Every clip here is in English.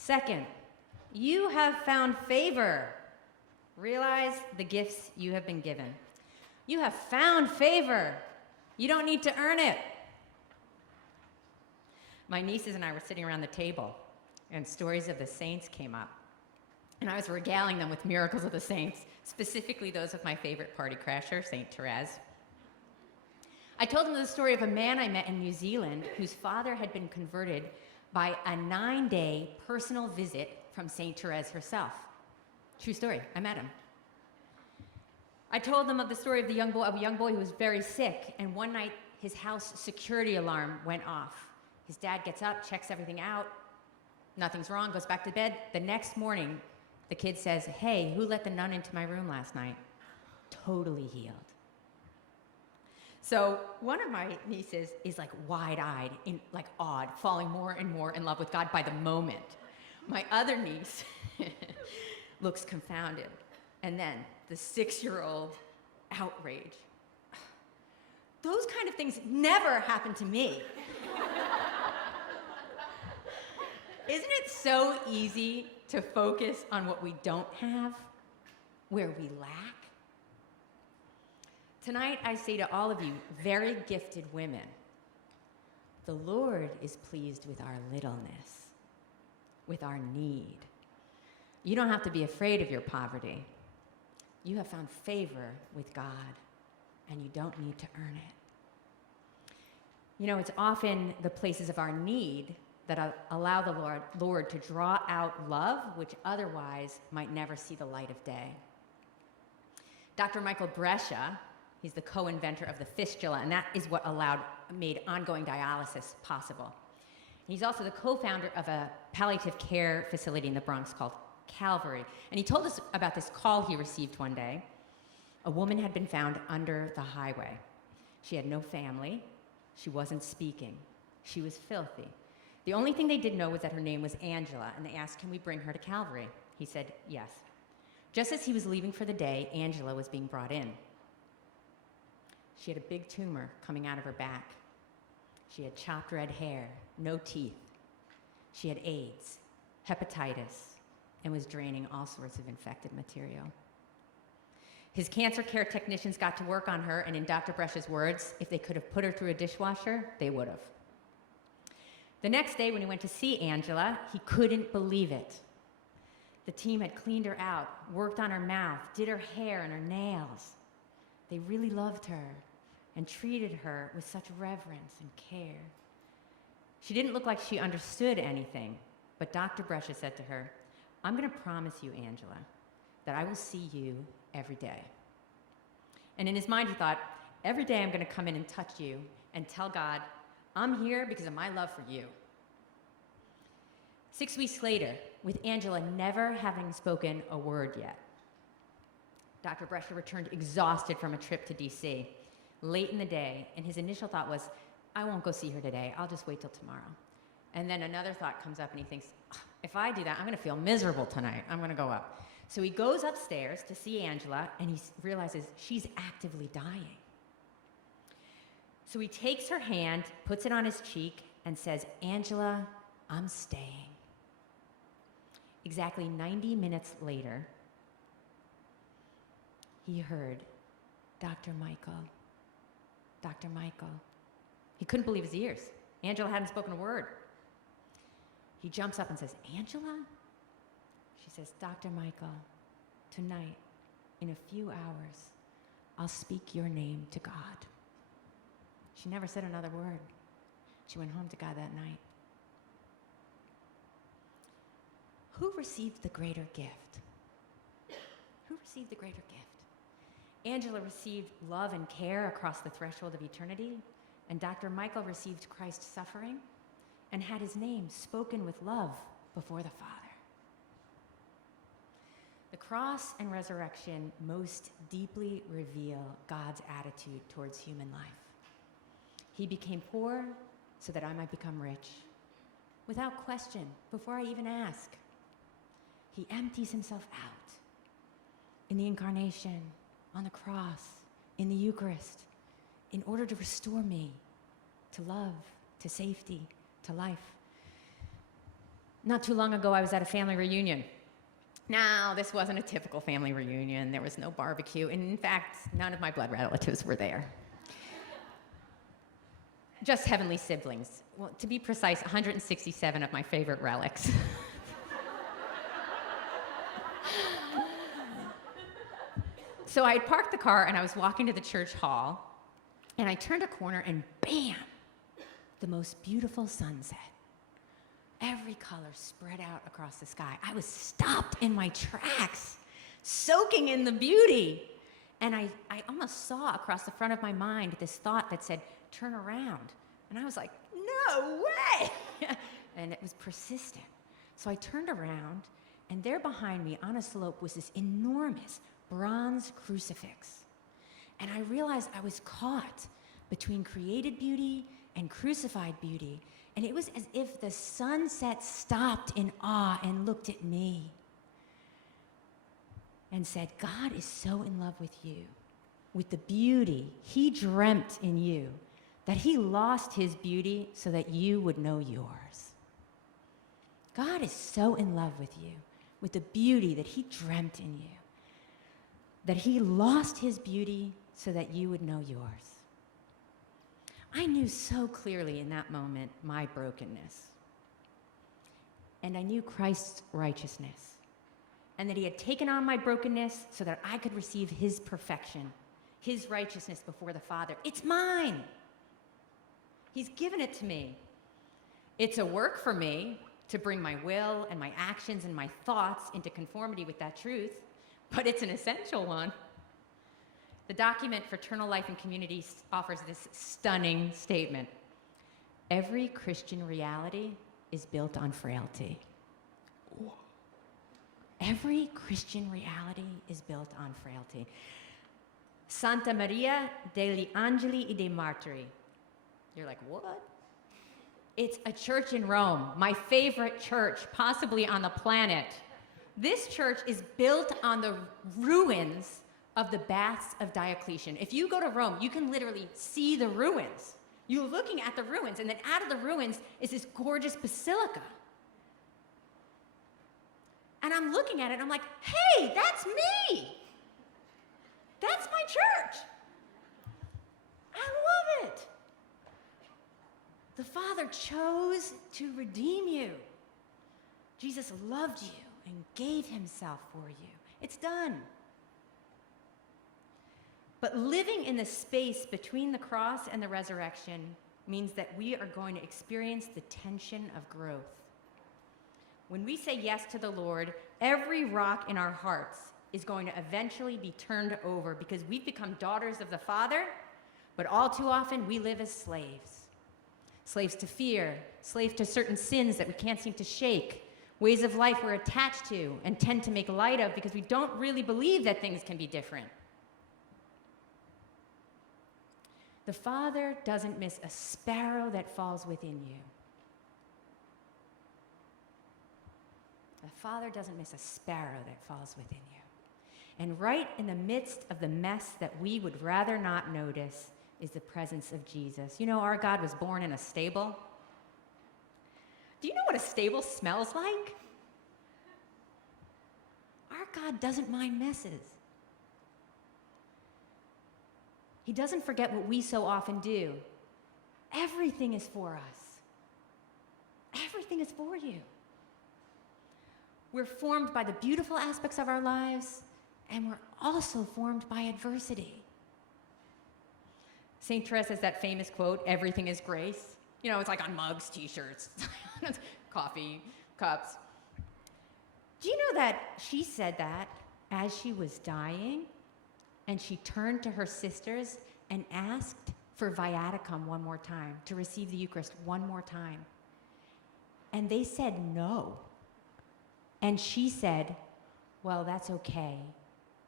Second, you have found favor. Realize the gifts you have been given. You have found favor. You don't need to earn it. My nieces and I were sitting around the table, and stories of the saints came up. And I was regaling them with miracles of the saints, specifically those of my favorite party crasher, Saint Therese. I told them the story of a man I met in New Zealand whose father had been converted by a 9-day personal visit from Saint Therese herself. True story, I met him. I told them of the story of a young boy who was very sick, and one night his house security alarm went off. His dad gets up, checks everything out, nothing's wrong, goes back to bed. The next morning, the kid says, "Hey, who let the nun into my room last night?" Totally healed. So one of my nieces is like wide-eyed, like awed, falling more and more in love with God by the moment. My other niece looks confounded. And then the 6-year-old outrage. Those kind of things never happen to me. Isn't it so easy to focus on what we don't have, where we lack? Tonight, I say to all of you, very gifted women, the Lord is pleased with our littleness, with our need. You don't have to be afraid of your poverty. You have found favor with God, and you don't need to earn it. You know, it's often the places of our need that allow the Lord to draw out love, which otherwise might never see the light of day. Dr. Michael Brescia, he's the co-inventor of the fistula, and that is what made ongoing dialysis possible. He's also the co-founder of a palliative care facility in the Bronx called Calvary. And he told us about this call he received one day. A woman had been found under the highway. She had no family. She wasn't speaking. She was filthy. The only thing they did know was that her name was Angela, and they asked, "Can we bring her to Calvary?" He said, "Yes." Just as he was leaving for the day, Angela was being brought in. She had a big tumor coming out of her back. She had chopped red hair, no teeth. She had AIDS, hepatitis, and was draining all sorts of infected material. His cancer care technicians got to work on her, and in Dr. Brescia's words, if they could have put her through a dishwasher, they would have. The next day, when he went to see Angela, he couldn't believe it. The team had cleaned her out, worked on her mouth, did her hair and her nails. They really loved her and treated her with such reverence and care. She didn't look like she understood anything, but Dr. Brescia said to her, "I'm going to promise you, Angela, that I will see you every day." And in his mind, he thought, every day I'm going to come in and touch you and tell God, I'm here because of my love for you. 6 weeks later, with Angela never having spoken a word yet, Dr. Brescia returned exhausted from a trip to DC late in the day, and his initial thought was, I won't go see her today, I'll just wait till tomorrow. And then another thought comes up and he thinks, if I do that, I'm gonna feel miserable tonight, I'm gonna go up. So he goes upstairs to see Angela, and he realizes she's actively dying. So he takes her hand, puts it on his cheek, and says, "Angela, I'm staying." Exactly 90 minutes later, he heard, "Dr. Michael, Dr. Michael." He couldn't believe his ears. Angela hadn't spoken a word. He jumps up and says, "Angela?" She says, "Dr. Michael, tonight, in a few hours, I'll speak your name to God." She never said another word. She went home to God that night. Who received the greater gift? Who received the greater gift? Angela received love and care across the threshold of eternity, and Dr. Michael received Christ's suffering and had his name spoken with love before the Father. The cross and resurrection most deeply reveal God's attitude towards human life. He became poor so that I might become rich. Without question, before I even ask. He empties himself out in the incarnation, on the cross, in the Eucharist, in order to restore me to love, to safety, to life. Not too long ago, I was at a family reunion. Now, this wasn't a typical family reunion. There was no barbecue. And in fact, none of my blood relatives were there. Just heavenly siblings. Well, to be precise, 167 of my favorite relics. So I had parked the car and I was walking to the church hall, and I turned a corner and bam, the most beautiful sunset. Every color spread out across the sky. I was stopped in my tracks, soaking in the beauty. And I almost saw across the front of my mind this thought that said, turn around. And I was like, no way! And it was persistent. So I turned around, and there behind me on a slope was this enormous bronze crucifix. And I realized I was caught between created beauty and crucified beauty. And it was as if the sunset stopped in awe and looked at me and said, God is so in love with you, with the beauty he dreamt in you, that he lost his beauty so that you would know yours. God is so in love with you, with the beauty that he dreamt in you, that he lost his beauty so that you would know yours. I knew so clearly in that moment my brokenness. And I knew Christ's righteousness. And that he had taken on my brokenness so that I could receive his perfection, his righteousness before the Father. It's mine. He's given it to me. It's a work for me to bring my will and my actions and my thoughts into conformity with that truth, but it's an essential one. The document Fraternal Life and Community offers this stunning statement. Every Christian reality is built on frailty. Every Christian reality is built on frailty. Santa Maria degli Angeli e dei Martiri. You're like, what? It's a church in Rome, my favorite church, possibly on the planet. This church is built on the ruins of the baths of Diocletian. If you go to Rome, you can literally see the ruins. You're looking at the ruins, and then out of the ruins is this gorgeous basilica. And I'm looking at it, and I'm like, hey, that's me! That's my church! I love it! The Father chose to redeem you. Jesus loved you and gave himself for you. It's done. But living in the space between the cross and the resurrection means that we are going to experience the tension of growth. When we say yes to the Lord, every rock in our hearts is going to eventually be turned over because we've become daughters of the Father, but all too often we live as slaves. Slaves to fear, slaves to certain sins that we can't seem to shake, ways of life we're attached to and tend to make light of because we don't really believe that things can be different. The Father doesn't miss a sparrow that falls within you. The Father doesn't miss a sparrow that falls within you. And right in the midst of the mess that we would rather not notice is the presence of Jesus. You know, our God was born in a stable. Do you know what a stable smells like? Our God doesn't mind messes. He doesn't forget what we so often do. Everything is for us. Everything is for you. We're formed by the beautiful aspects of our lives, and we're also formed by adversity. St. Therese has that famous quote, everything is grace. You know, it's like on mugs, t-shirts, coffee, cups. Do you know that she said that as she was dying? And she turned to her sisters and asked for viaticum one more time, to receive the Eucharist one more time. And they said no. And she said, well, that's okay,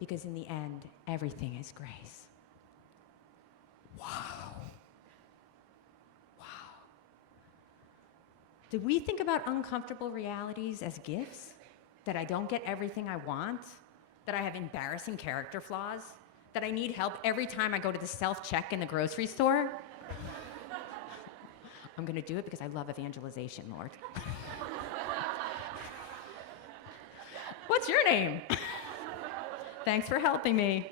because in the end, everything is grace. Wow. Wow. Do we think about uncomfortable realities as gifts? That I don't get everything I want? That I have embarrassing character flaws? That I need help every time I go to the self-check in the grocery store? I'm going to do it because I love evangelization, Lord. what's your name? Thanks for helping me.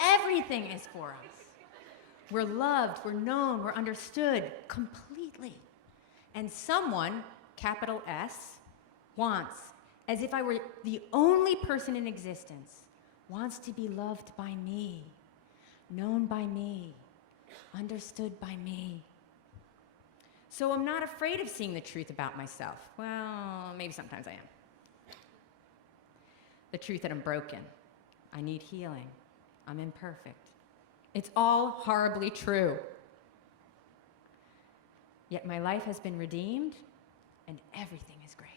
Everything is for us. We're loved, we're known, we're understood completely. And someone, capital S, wants, as if I were the only person in existence, wants to be loved by me, known by me, understood by me. So I'm not afraid of seeing the truth about myself. Well, maybe sometimes I am. The truth that I'm broken. I need healing. I'm imperfect. It's all horribly true. Yet my life has been redeemed, and everything is great.